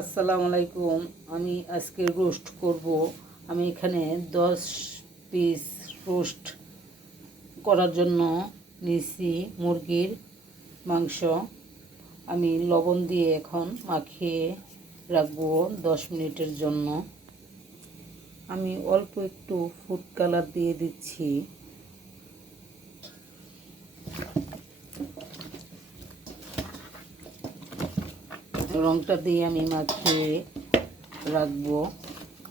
আসসালামু আলাইকুম। আমি আজকে রোস্ট করব। আমি এখানে দশ পিস রোস্ট করার জন্য নিয়েছি মুরগির মাংস। আমি লবণ দিয়ে এখন মাখিয়ে রাখব দশ মিনিটের জন্য। আমি অল্প একটু ফুড কালার দিয়ে দিচ্ছি। রংটা দিয়ে আমি মাখিয়ে রাখব।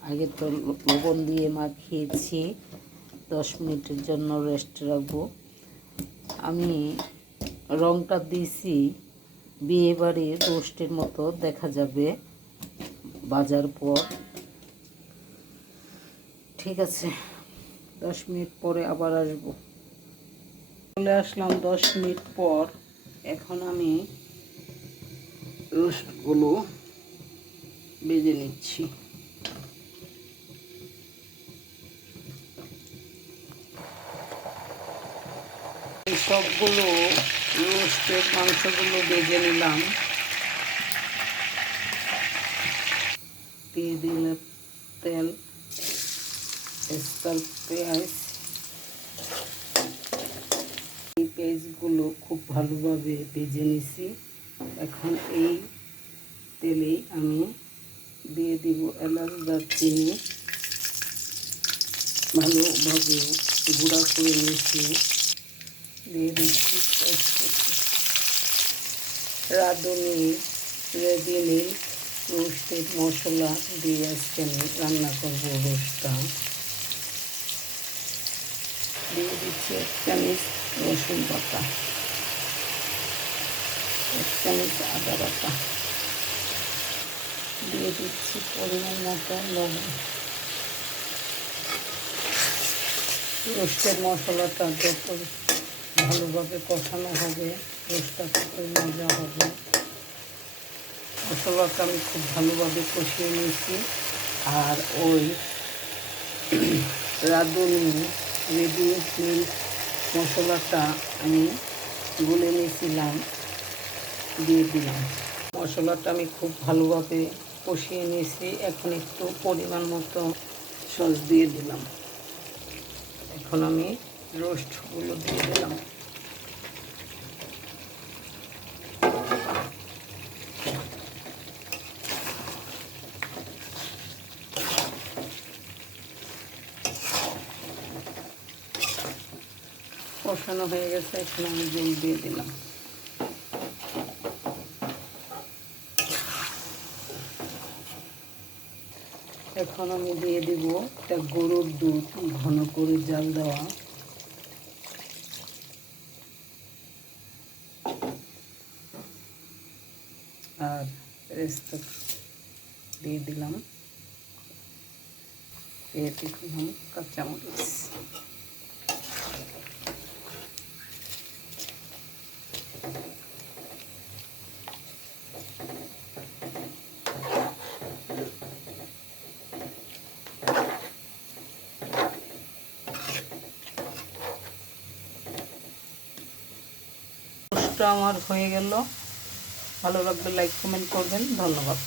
আগে তো লবণ দিয়ে মাখিয়েছি। দশ মিনিটের জন্য রেস্ট রাখব। আমি রংটা দিয়েছি। বিয়ে বাড়ির রোস্টের মতো দেখা যাবে বাজার পর। ঠিক আছে, দশ মিনিট পরে আবার আসব। চলে আসলাম দশ মিনিট পর। এখন আমি রোস্টগুলো বেজে নিচ্ছি। সবগুলো রোস্টের মাংসগুলো বেজে নিলাম। দিয়ে দিলাম তেল, তেজপাত, পেঁয়াজ। এই পেঁয়াজগুলো খুব ভালোভাবে ভেজে নিছি। এখন এই তেলেই আমি দিয়ে দিব এলাচ, দারচিনি। ভালোভাবে গুঁড়া করে নিয়েছি দিয়ে দিচ্ছি। রাঁধুনি রেডি মিল্ক রোস্টেড মশলা দিয়ে আজকে আমি রান্না করব রোস্টটা। দিয়ে দিচ্ছি এক চামচ রসুন বাটা। চামচ আদা বাটা দিয়ে দিচ্ছি পরিমাণ মতো লবণ। রোস্টের মশলাটা যত ভালোভাবে কষানো হবে, রোস্টটা তত মজা হবে। মশলাটা আমি খুব ভালোভাবে কষিয়ে নিয়েছি। আর ওই রাঁধুনি রেডি মিল্ক মশলাটা আমি গুলে নিয়েছিলাম। দিয়ে দিলাম। মশলাটা আমি খুব ভালোভাবে কষিয়ে নিয়েছি। এখন একটু পরিমাণ মতো সস দিয়ে দিলাম। এখন আমি রোস্টগুলো দিয়ে দিলাম। কষানো হয়ে গেছে। এখন আমি জল দিয়ে দিলাম। এখন আমি দিয়ে দিব একটা গরুর দুধ, ঘন করে জাল দেওয়া। আর রেস্তা দিয়ে দিলাম। দিয়ে দিলাম কাঁচামরিচ। আমার হয়ে গেল। ভালো লাগলে লাইক কমেন্ট করবেন। ধন্যবাদ।